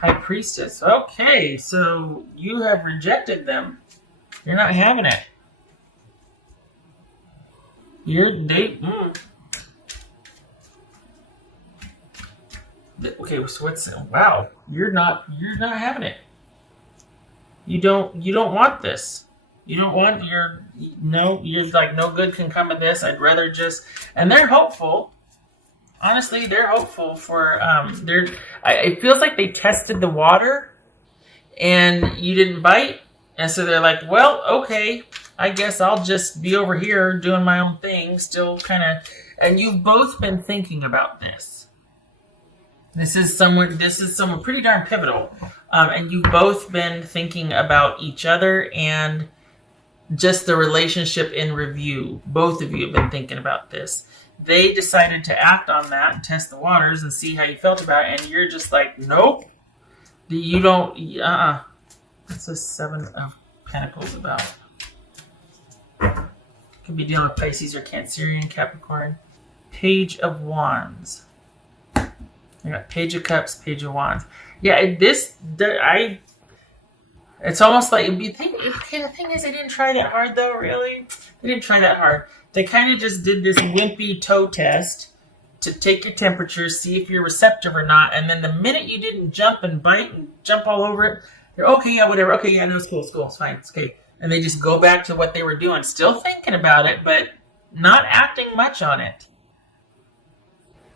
High Priestess. Okay, so you have rejected them. You're not having it. Okay, so what's wow? You're not having it. You don't want this. You don't want you're like, no good can come of this. I'd rather just, and they're hopeful. Honestly, they're hopeful for it feels like they tested the water and you didn't bite. And so they're like, well, okay, I guess I'll just be over here doing my own thing, still kind of. And you've both been thinking about this. This is someone pretty darn pivotal. And you've both been thinking about each other and just the relationship in review. Both of you have been thinking about this. They decided to act on that and test the waters and see how you felt about it. And you're just like, nope. You don't, What's the Seven of Pentacles about? Could be dealing with Pisces or Cancerian, Capricorn. Page of Wands. I got Page of Cups, Page of Wands. Yeah, it's almost like, okay, the thing is, they didn't try that hard though, really. They didn't try that hard. They kind of just did this wimpy toe test to take your temperature, see if you're receptive or not, and then the minute you didn't jump and bite and jump all over it, you're okay, yeah, whatever, okay, yeah, no, it's cool, it's fine, it's okay. And they just go back to what they were doing, still thinking about it, but not acting much on it.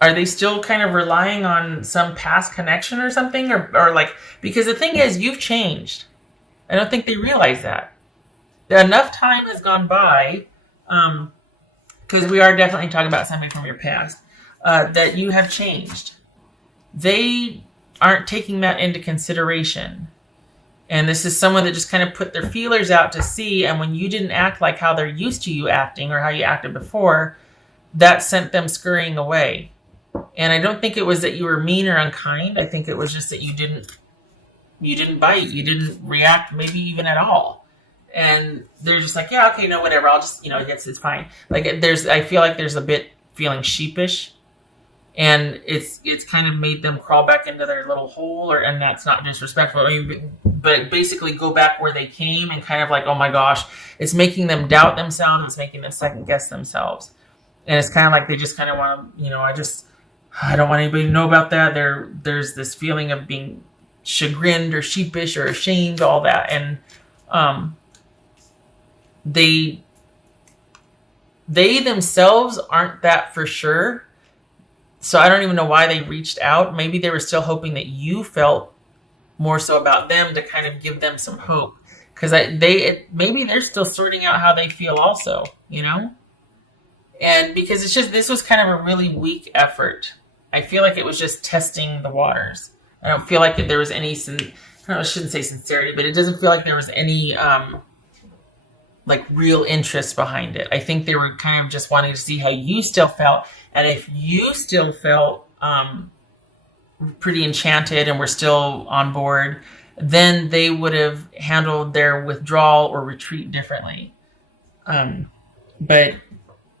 Are they still kind of relying on some past connection or something? Or like, because the thing is, you've changed. I don't think they realize that. Enough time has gone by, because we are definitely talking about something from your past, that you have changed. They aren't taking that into consideration. And this is someone that just kind of put their feelers out to see, and when you didn't act like how they're used to you acting or how you acted before, that sent them scurrying away. And I don't think it was that you were mean or unkind. I think it was just that you didn't bite. You didn't react maybe even at all. And they're just like, yeah, okay, no, whatever. I'll just, it's fine. Like I feel like there's a bit feeling sheepish, and it's kind of made them crawl back into their little hole, and that's not disrespectful. I mean, but basically go back where they came and kind of like, oh my gosh, it's making them doubt themselves. It's making them second guess themselves. And it's kind of like they just kind of want to, I don't want anybody to know about that. There's this feeling of being chagrined or sheepish or ashamed, all that. And they themselves aren't that for sure. So I don't even know why they reached out. Maybe they were still hoping that you felt more so about them to kind of give them some hope. Because maybe they're still sorting out how they feel also, And because this was kind of a really weak effort. I feel like it was just testing the waters. I don't feel like there was any, I shouldn't say sincerity, but it doesn't feel like there was any like real interest behind it. I think they were kind of just wanting to see how you still felt. And if you still felt pretty enchanted and were still on board, then they would have handled their withdrawal or retreat differently. But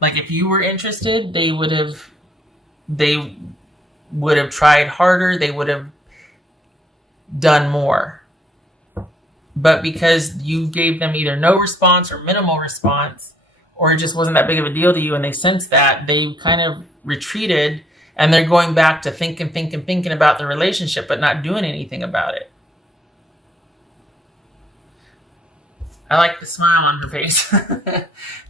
like if you were interested, they would have tried harder. They would have done more. But because you gave them either no response or minimal response, or it just wasn't that big of a deal to you, and they sensed that, they kind of retreated, and they're going back to thinking about the relationship, but not doing anything about it. I like the smile on her face.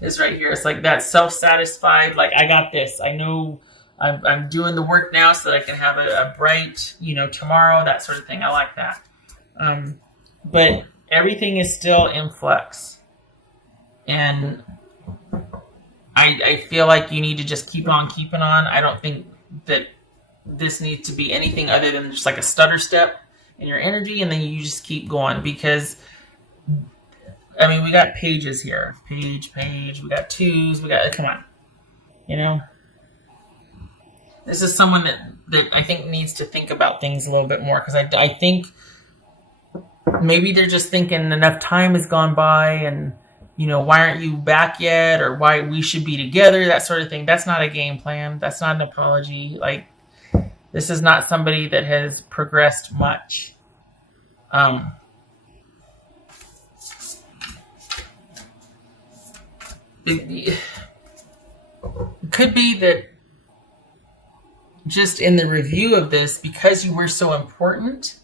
This right here, it's like that self-satisfied, like, I got this. I know I'm doing the work now so that I can have a bright, tomorrow, that sort of thing. I like that. But everything is still in flux. And I feel like you need to just keep on keeping on. I don't think that this needs to be anything other than just like a stutter step in your energy, and then you just keep going. Because, I mean, we got pages here. Page, we got twos, come on. This is someone that I think needs to think about things a little bit more, because I think maybe they're just thinking enough time has gone by, and why aren't you back yet, or why we should be together, that sort of thing. That's not a game plan. That's not an apology. Like, this is not somebody that has progressed much. Um, it could be that just in the review of this, because you were so important,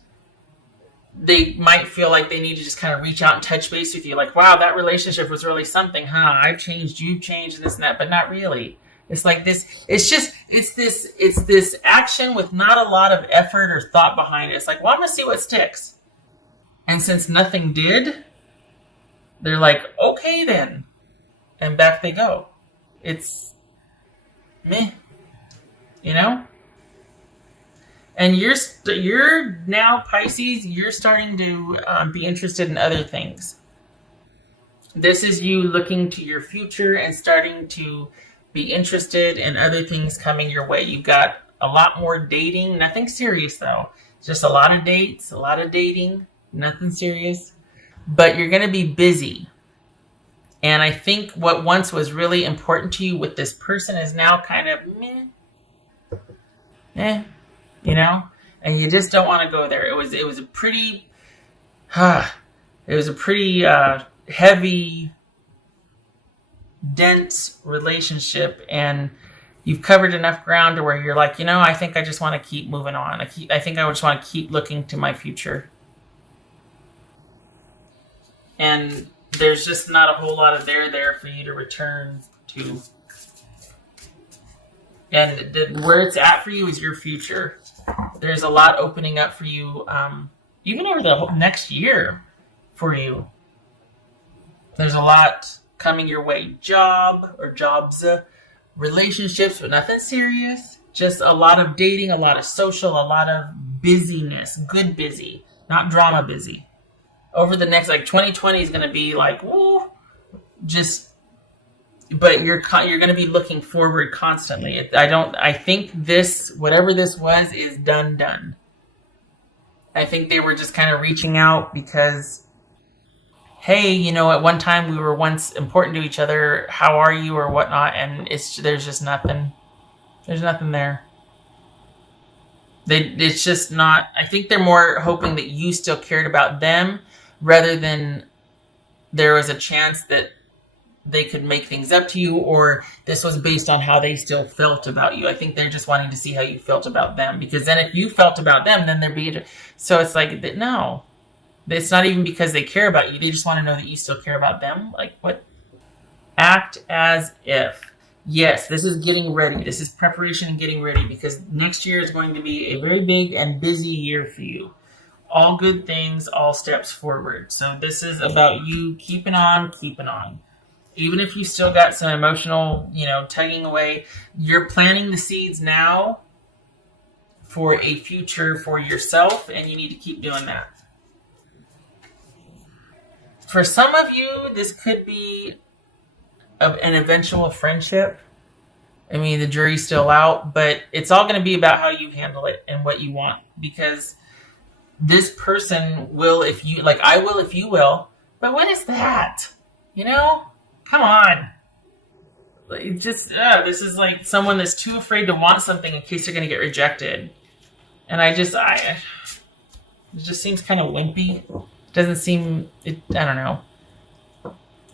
they might feel like they need to just kind of reach out and touch base with you. Like, wow, that relationship was really something, huh? I've changed, you've changed, and this and that, but not really. It's like this, it's this action with not a lot of effort or thought behind it. It's like, well, I'm going to see what sticks. And since nothing did, they're like, okay then. And back they go. It's meh, you know? And you're now, Pisces, you're starting to be interested in other things. This is you looking to your future and starting to be interested in other things coming your way. You've got a lot more dating, nothing serious though. Just a lot of dates, a lot of dating, nothing serious. But you're going to be busy. And I think what once was really important to you with this person is now kind of meh, you know? And you just don't want to go there. It was a pretty, heavy, dense relationship, and you've covered enough ground to where you're like, I think I just want to keep moving on. I think I just want to keep looking to my future. And there's just not a whole lot of there for you to return to. And where it's at for you is your future. There's a lot opening up for you, even over the whole next year for you. There's a lot coming your way. Jobs, relationships, but nothing serious. Just a lot of dating, a lot of social, a lot of busyness. Good busy, not drama busy. Over the next, 2020 is going to be like, woo, but you're going to be looking forward constantly. I think this, whatever this was, is done. I think they were just kind of reaching out because, hey, at one time we were once important to each other. How are you or whatnot? And there's just nothing. There's nothing there. It's just not. I think they're more hoping that you still cared about them rather than there was a chance that they could make things up to you, or this was based on how they still felt about you. I think they're just wanting to see how you felt about them, because then if you felt about them, then there'd be... So it's like, no. It's not even because they care about you. They just want to know that you still care about them. Like, what? Act as if. Yes, this is getting ready. This is preparation and getting ready, because next year is going to be a very big and busy year for you. All good things, all steps forward. So this is about you keeping on. Even if you still got some emotional, tugging away, you're planting the seeds now for a future for yourself, and you need to keep doing that. For some of you, this could be an eventual friendship. I mean, the jury's still out, but it's all going to be about how you handle it and what you want, because this person will if you, I will if you will, but what is that? Come on. This is like someone that's too afraid to want something in case they're going to get rejected. And it just seems kind of wimpy. Doesn't seem, I don't know.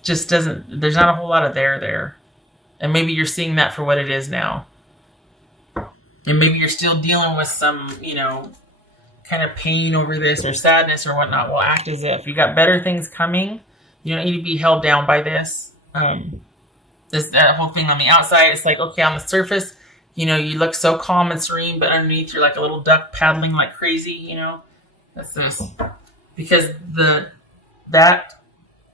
Just doesn't, there's not a whole lot of there. And maybe you're seeing that for what it is now. And maybe you're still dealing with some, kind of pain over this or sadness or whatnot. Well, act as if. You got better things coming. You don't need to be held down by this. That whole thing on the outside, it's like, okay, on the surface, you look so calm and serene, but underneath you're like a little duck paddling like crazy, That's this. Because that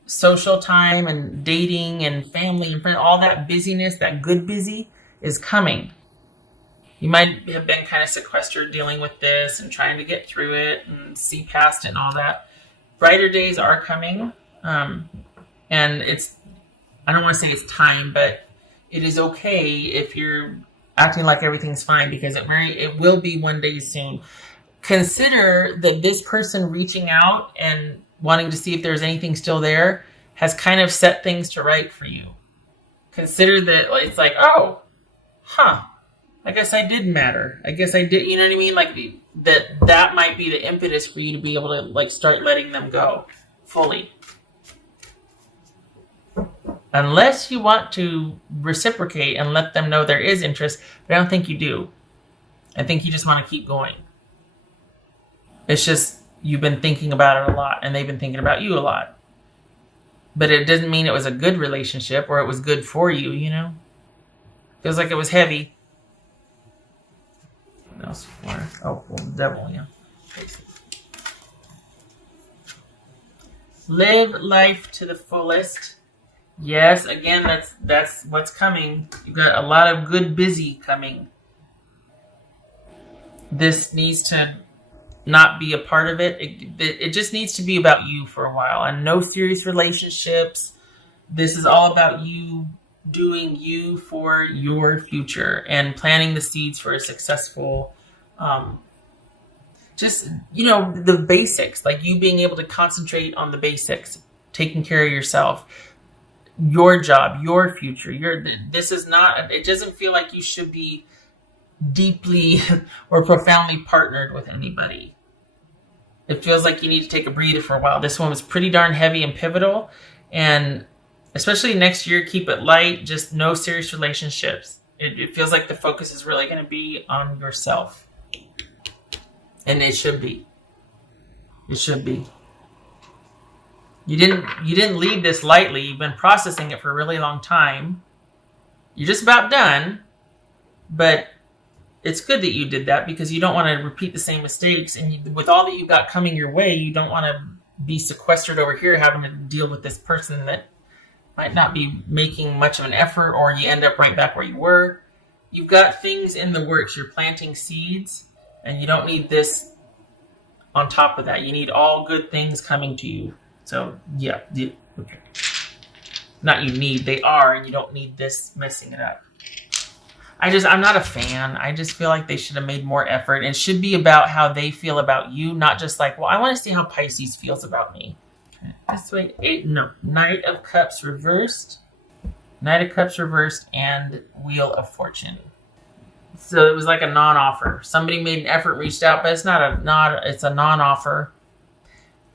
social time and dating and family and friends, all that busyness, that good busy is coming. You might have been kind of sequestered dealing with this and trying to get through it and see past it and all that. Brighter days are coming. And I don't want to say it's time, but it is okay if you're acting like everything's fine, because it will be one day soon. Consider that this person reaching out and wanting to see if there's anything still there has kind of set things to right for you. Consider that it's like, I guess I did matter. I guess I did, you know what I mean? that might be the impetus for you to be able to like start letting them go fully. Unless you want to reciprocate and let them know there is interest, but I don't think you do. I think you just want to keep going. It's just you've been thinking about it a lot, and they've been thinking about you a lot. But it doesn't mean it was a good relationship or it was good for you, you know? Feels like it was heavy. What else for? Oh, well, the devil, yeah. Live life to the fullest. Yes, again, that's what's coming. You've got a lot of good busy coming. This needs to not be a part of it. It just needs to be about you for a while, and no serious relationships. This is all about you doing you for your future and planting the seeds for a successful, just, you know, the basics, like you being able to concentrate on the basics, taking care of yourself, your job, your future. This is not, it doesn't feel like you should be deeply or profoundly partnered with anybody. It feels like you need to take a breather for a while. This one was pretty darn heavy and pivotal, and especially next year, keep it light, just no serious relationships. It feels like the focus is really going to be on yourself. And it should be. It should be. You didn't leave this lightly. You've been processing it for a really long time. You're just about done. But it's good that you did that, because you don't want to repeat the same mistakes. And with all that you've got coming your way, you don't want to be sequestered over here having to deal with this person that might not be making much of an effort, or you end up right back where you were. You've got things in the works. You're planting seeds, and you don't need this on top of that. You need all good things coming to you. So, yeah. Okay. Not you need, they are, and you don't need this messing it up. I'm not a fan. I just feel like they should have made more effort. It should be about how they feel about you, not just like, well, I want to see how Pisces feels about me. This way, Knight of Cups reversed. Knight of Cups reversed and Wheel of Fortune. So it was like a non-offer. Somebody made an effort, reached out, but it's it's a non-offer.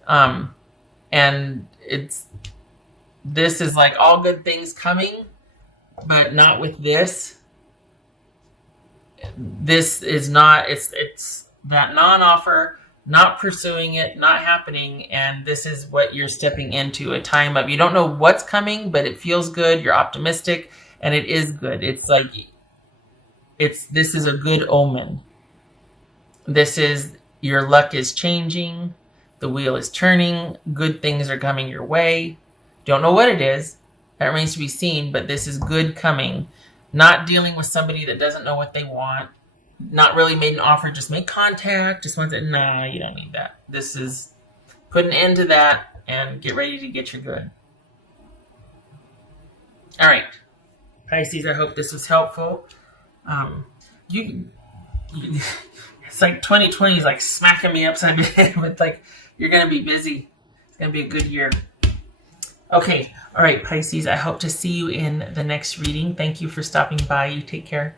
And this is like all good things coming, but not with this. This is not, it's that non-offer, not pursuing it, not happening, and this is what you're stepping into, a time of, you don't know what's coming, but it feels good, you're optimistic, and it is good. It's like, this is a good omen. This is, your luck is changing, the wheel is turning, good things are coming your way. Don't know what it is, that remains to be seen, but this is good coming. Not dealing with somebody that doesn't know what they want. Not really made an offer, just make contact. Just wants it. Nah, you don't need that. This is put an end to that and get ready to get your good. All right. Pisces, I hope this was helpful. It's like 2020 is like smacking me upside the head with like, you're going to be busy. It's going to be a good year. Okay. All right, Pisces, I hope to see you in the next reading. Thank you for stopping by. You take care.